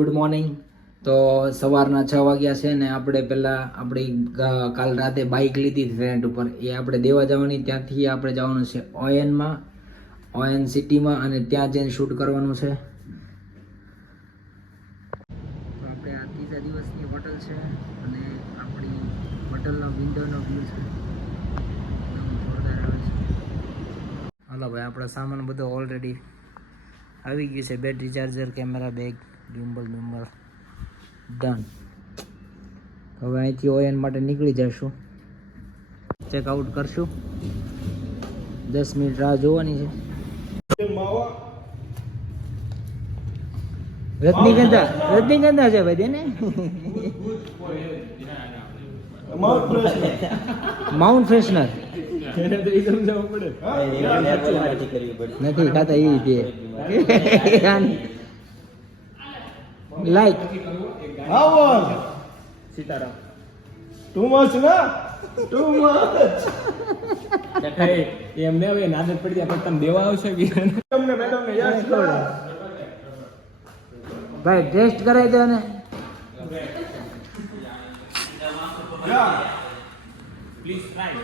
Good morning. તો સવારના 6 વાગ્યા છે ને આપણે પહેલાં આપણી કાલ રાતે બાઇક લીધી રેન્ટ ઉપર, એ આપણે દેવા જવાની. ત્યાંથી આપણે જવાનું છે ઓયનમાં, ઓયન સિટીમાં, અને ત્યાં જઈને શૂટ કરવાનું છે. તો આપણે આ ત્રીજા દિવસની હોટલ છે અને આપણી હોટલનો વિન્ડોનો વ્યૂ છે, જોરદાર આવે છે. હાલો ભાઈ, આપણો સામાન બધો ઓલરેડી આવી ગયું છે. Battery, charger, camera, bag, gimbal done. હવે અહીંથી ઓયન માટે નીકળી જઈશું, ચેકઆઉટ કરશું. 10 મિનિટ રાહ જોવાની છે. રજનીગંધા છે ભાઈ તેને. માઉન્ટ ફ્રેશનર નથી ખાતા એ રીતે. લાઈક સીતારામ ટુ મચ ના ટુ મચ એમને હવે આદત પડી જાય. તમે દેવા આવશો કે તમને મેડમ ને યસ ભાઈ ટેસ્ટ કરાવી દો ને. Please try.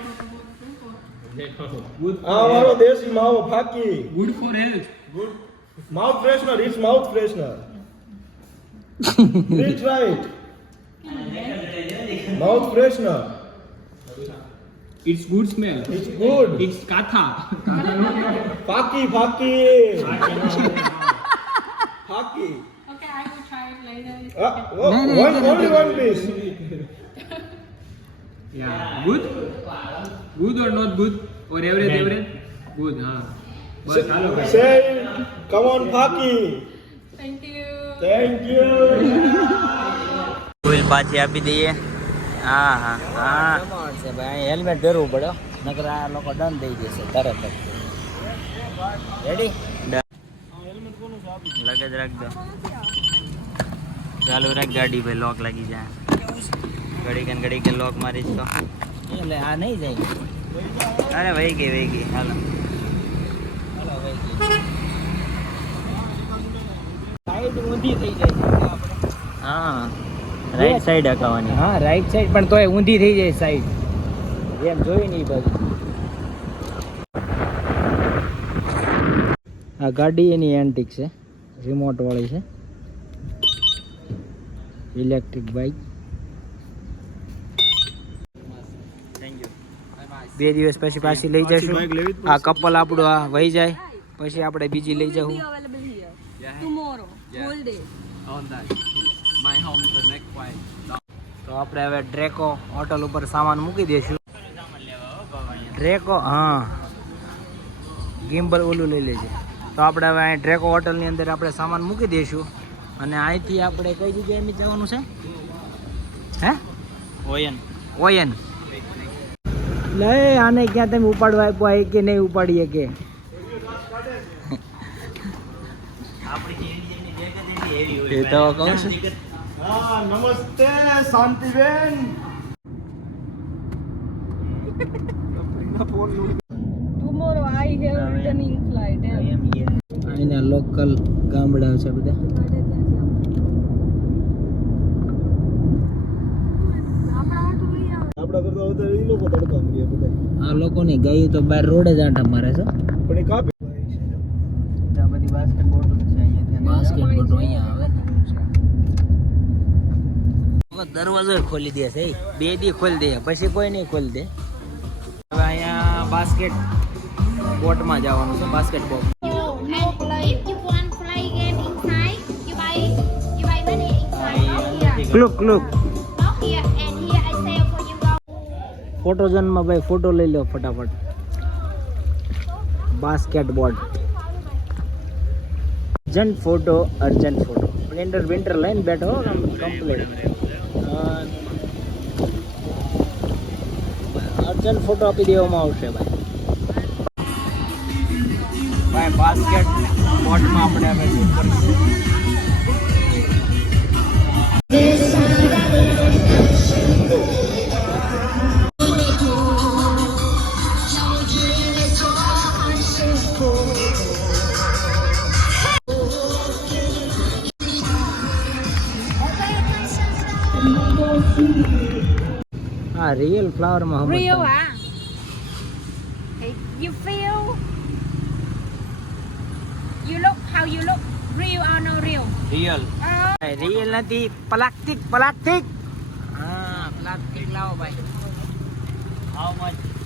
આ મારો દેશી માવો ફાકી. Good for health. Good mouth freshener. It's mouth freshener. Please try it. Mouth freshener. It's good smell. It's good. It's katha. Faki. Faki. Okay, I will try it later. Only one piece. Yeah. Good? Good or not good? Or average? Good, हाँ. बस हालो भाई. Say, come on, Faki. Thank you. Thank you. ફૂલ પાછી આપી દઈએ. હા હા હા છે ભાઈ, હેલ્મેટ પહેરવું પડે, નકર આ લોકો દંડ દઈ દેશે તરત જ. રેડી? લગેજ રાખ દો. ચાલુ રાખ ગાડી ભાઈ, લોક લાગી જાય. ઘડી કે લોક મારીશ તો એટલે આ નહીં જાય. અરે વહી ગઈ હાલો. સાઈડ ઊંધી થઈ જાય છે આપણે. હા, રાઈટ સાઈડ હકાવાની. હા, રાઈટ સાઈડ પણ તોય ઊંધી થઈ જાય સાઈડ, જેમ જોઈ નહીં બાજુ. આ ગાડી એની એન્ટિક છે, રિમોટ વાળી છે, ઇલેક્ટ્રિક બાઇક. Thank you. 2 દિવસ પછી પાછી લઈ જઈશું. આ કપલ આપણું આ વહી જાય પછી આપણે બીજી લઈ જવું. Tomorrow, whole day. My home is the next point. તો આપણે હવે ડ્રેકો હોટલ ઉપર સામાન મૂકી દઈશું. ડ્રેકો, હા, ગિમ્બલ ઓલું લઈ લેજે. તો આપણે હવે અહીં ડ્રેકો હોટલની અંદર આપણે સામાન મૂકી દઈશું અને અહીંથી આપણે કઈ જગ્યાએ એમ જવાનું છે? હે, ઓયન. લે આને ક્યાં તમે ઉપાડવા આપ્યો કે નહીં ઉપાડીએ કે? એ તો કહું છું. હા, નમસ્તે Shantiben. Tomorrow I have returning flight. અહીંના લોકલ ગામડા છે બધા. આપડા કરતા વધારે ઈ લોકો તડકા મરીએ બધા. આ લોકોની ગાયો તો બહાર રોડ જ આંટા મારે છે. પણ એ કાપી ત્યાં બધી બાસ્કેટબોલ છે. અહીંયા બાસ્કેટબોલ અહીંયા આવે. દરવાજો ખોલી દે છે, 2 દી ખોલી દે પછી કોઈ નહીં ખોલી દે. હવે અહીંયા બાસ્કેટ બોટમાં જવાનું છે. Basket boat. If you want play game inside, you buy money inside. Not here. ક્લુક Not here. And here I sell for you go. Photo ઝોનમાં ભાઈ ફોટો લઈ લો ફટાફટ. Basket boat. Urgent photo. Winter લઈને બેઠો complete. Urgent photo આપી દેવામાં આવશે ભાઈ. બાસ્કેટ બોટમાં આપણે હવે શૂટ કરીશું. હા રિયલ ફ્લાવર માં Real ah. Hey, you feel? You look how you look. Real or no real? Real Uh, real નથી પ્લાસ્ટિક હા પ્લાસ્ટિક લાવો ભાઈ હાઉ મચ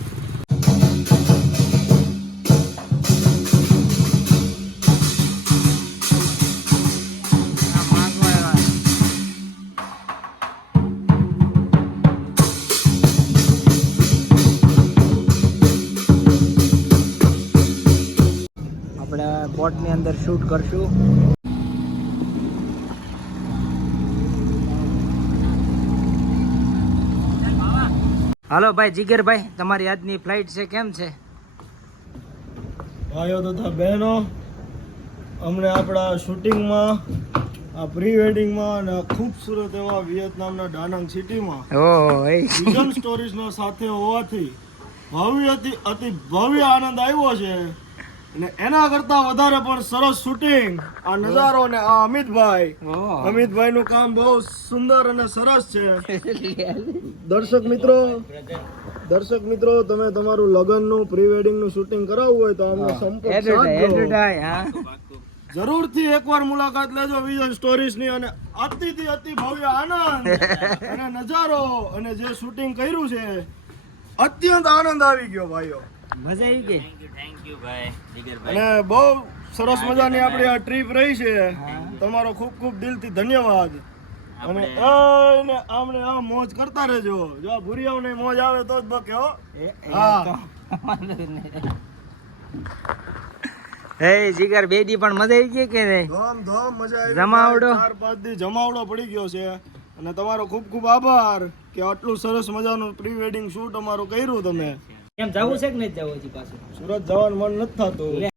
આપણે બોટની અંદર શૂટ કરશું હાલો ભાઈ જીગરભાઈ તમારી આજની ફ્લાઇટ છે કેમ છે ભાઈઓ તથા બહેનો અમને આપણા શૂટિંગમાં આ પ્રી વેડિંગમાં અને આ ખૂબસૂરત એવા વિયેતનામના ડાનાંગ સિટીમાં ઓહો વિઝન સ્ટોરીઝનો સાથે હોવાથી અતિ ભવ્ય આનંદ આવ્યો છે અને એના કરતા વધારે પણ સરસ શૂટિંગ આ નજારો ને આ અમિતભાઈ નું કામ બહુ સુંદર અને સરસ છે દર્શક મિત્રો તમે તમારું લગ્નનું પ્રી વેડિંગનું શૂટિંગ કરાવવું હોય તો અમને સંપર્ક સાધજો જરૂરથી એકવાર મુલાકાત લેજો વિઝન સ્ટોરીઝ ની અને અતિ ભવ્ય આનંદ અને નજારો અને જે શૂટિંગ કર્યું છે અત્યંત આનંદ આવી ગયો ભાઈઓ મજા આવી ગઈ અને બહુ સરસ મજાની આપણી આ ટ્રીપ રહી છે તમારો ખૂબ ખૂબ દિલથી ધન્યવાદ અને આમને આ મોજ કરતા રહેજો જો ભૂરિયાઓને મોજ આવે તો જ બકે હો હા હે જીગર બેડી પણ મજા આવી ગઈ કે નહીં ધોમ મજા આવી જમાવડો? 4-5 દી જમાવડો પડી ગયો છે અને તમારો ખૂબ ખૂબ આભાર કે આટલું સરસ મજાનું પ્રી વેડિંગ શૂટ અમારું કર્યું તમે કેમ જવું છે કે નહીં જવું હજી પાછું સુરત જવાનું મન નથી થતું